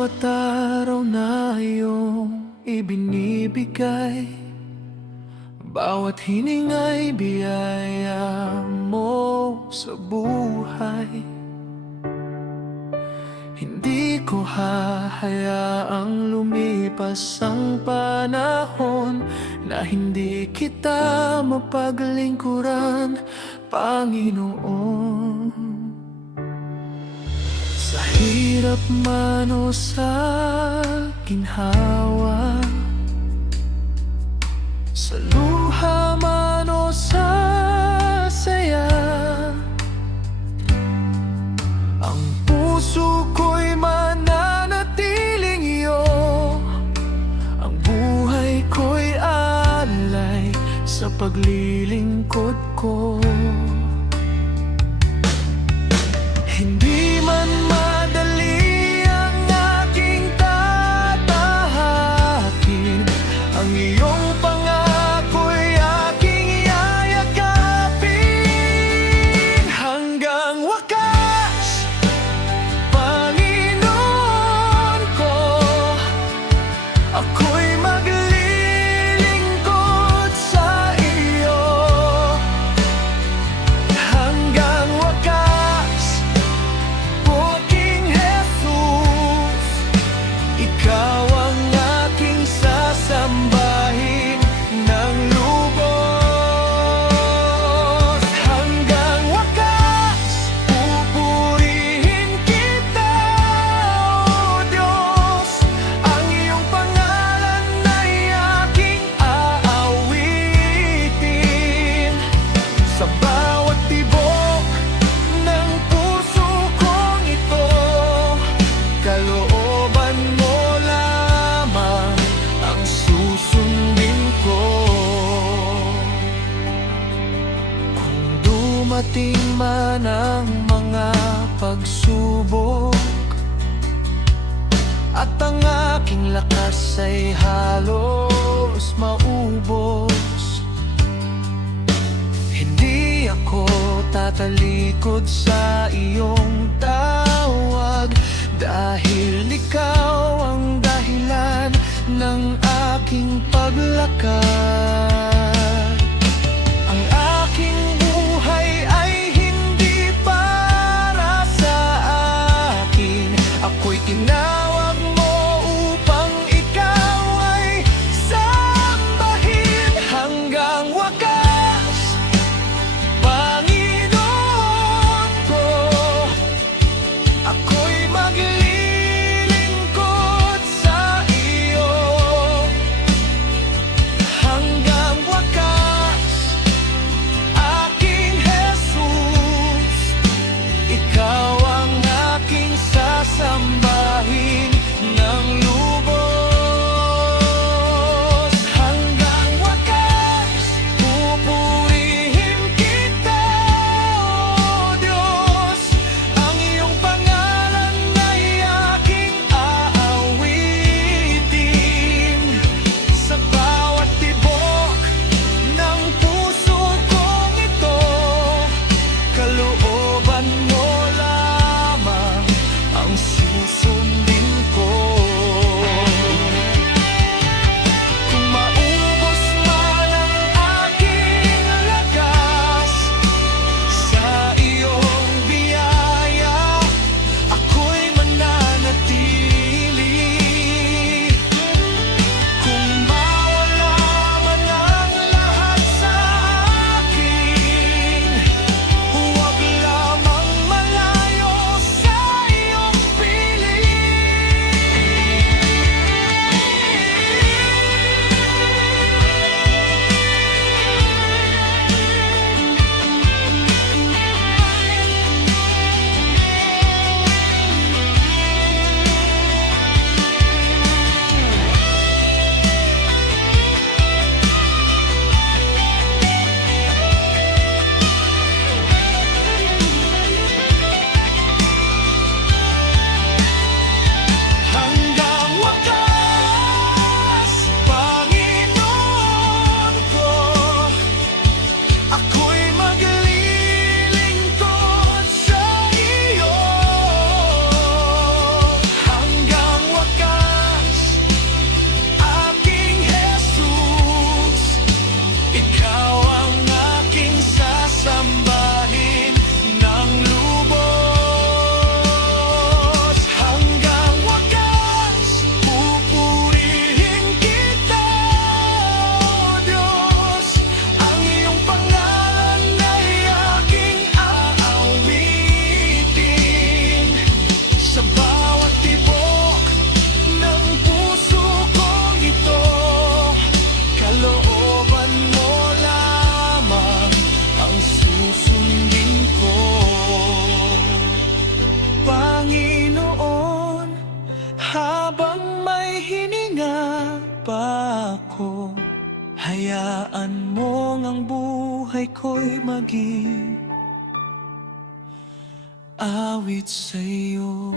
bawat araw na iyong ibinibigay, bawat hininga'y biyaya mo sa buhay. Hindi ko hahayaang lumipas ang panahon na hindi kita mapaglingkuran, Panginoon. Sa hirap man o sa ginhawa, sa luha man o sa saya, ang puso ko'y mananatiling iyo, ang buhay ko'y alay sa paglilingkod ko. Hindi man madali ang aking tatahakin, ang iyong pangako'y aking yayakapin hanggang wakas, Panginoon ko. Ako'y maglilingkod sa iyo hanggang wakas, King Jesus. Ikaw ang aking sasambahin ng lubos hanggang wakas. Pupurihin kita, O Diyos, ang iyong pangalan ay aking aawitin sa bawat tibok ng puso kong ito. Kalooban mo lamang ang susundin ko. Kung dumating man ang mga pagsubok at ang aking lakas ay halos maubos, hindi ako tatalikod sa iyong tawag, dahil ikaw ang dahilan ng aking paglakad. Ang aking buhay ay hindi para sa akin, ako'y tinawag mo upang ikaw ay sambahin hanggang wakas, Panginoon ko. Ako'y maglilingkod sa iyo hanggang wakas. ba ako? Hayaan mong ang buhay ko'y maging awit sa'yo.